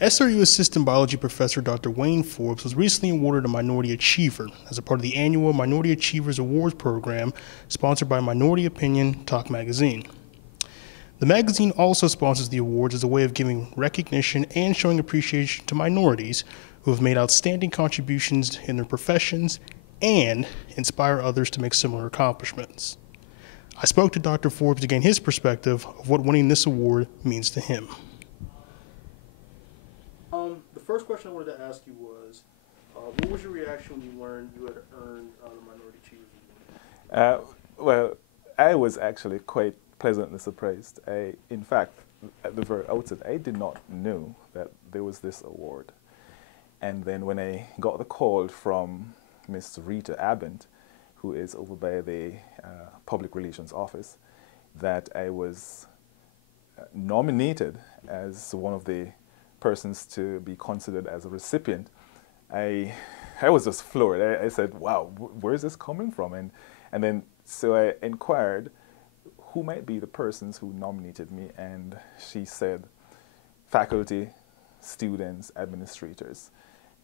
SRU Assistant Biology Professor Dr. Wayne Forbes was recently awarded a Minority Achiever as a part of the annual Minority Achievers Awards program sponsored by Minority Opinion Talk magazine. The magazine also sponsors the awards as a way of giving recognition and showing appreciation to minorities who have made outstanding contributions in their professions and inspire others to make similar accomplishments. I spoke to Dr. Forbes to gain his perspective of what winning this award means to him. The first question I wanted to ask you was, what was your reaction when you learned you had earned the Minority Achievers Award? Well, I was actually quite pleasantly surprised. In fact, at the very outset, I did not know that there was this award. And then when I got the call from Ms. Rita Abent, who is over by the Public Relations Office, that I was nominated as one of the persons to be considered as a recipient, I was just floored. I said, wow, where is this coming from? And then so I inquired who might be the persons who nominated me, and she said faculty, students, administrators,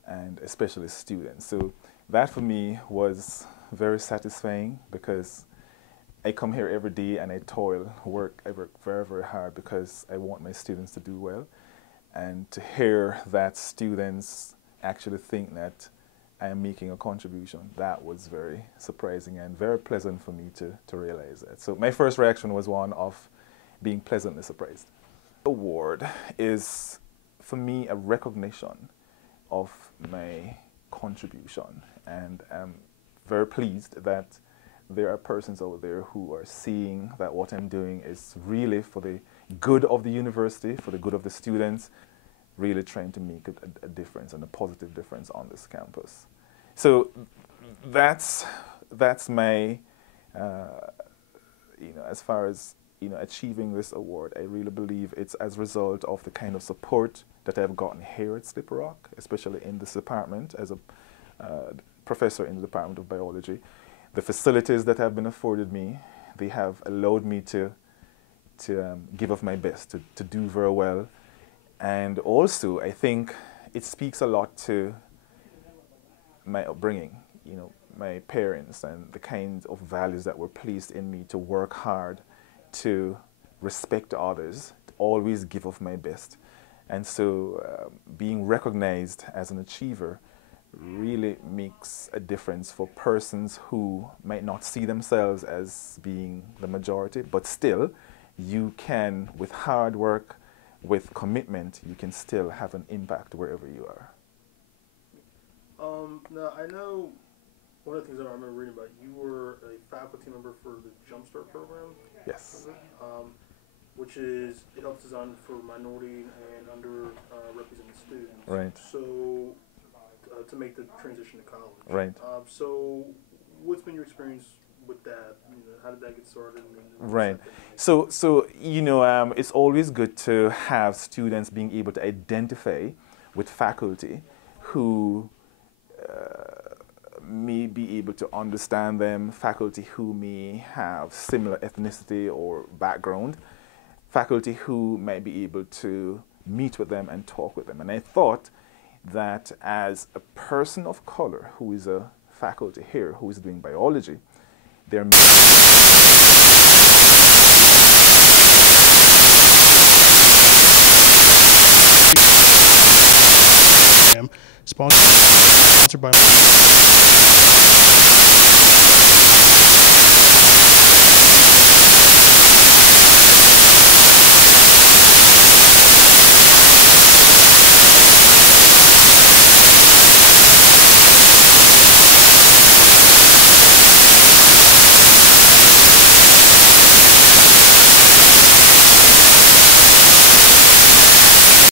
and especially students. So that for me was very satisfying because I come here every day and I work very, very hard because I want my students to do well. And to hear that students actually think that I am making a contribution, that was very surprising and very pleasant for me to realize that. So my first reaction was one of being pleasantly surprised. The award is, for me, a recognition of my contribution, and I'm very pleased that there are persons out there who are seeing that what I'm doing is really for the good of the university, for the good of the students, really trying to make a difference and a positive difference on this campus. So that's my, as far as achieving this award, I really believe it's as a result of the kind of support that I've gotten here at Slippery Rock, especially in this department as a professor in the Department of Biology. The facilities that have been afforded me, they have allowed me to give of my best, to do very well. And also, I think it speaks a lot to my upbringing, my parents and the kinds of values that were placed in me to work hard, to respect others, to always give of my best. And so being recognized as an achiever really makes a difference for persons who might not see themselves as being the majority, but still you can, with hard work, with commitment, you can still have an impact wherever you are. Now, I know one of the things that I remember reading about, you were a faculty member for the Jumpstart program? Yes. Which is, it helps design for minority and underrepresented students. Right. So, to make the transition to college. Right. So, what's been your experience with that? How did that get started? Right. So it's always good to have students being able to identify with faculty who may be able to understand them, faculty who may have similar ethnicity or background, faculty who might be able to meet with them and talk with them. And I thought that as a person of color who is a faculty here, who is doing biology, there sponsored by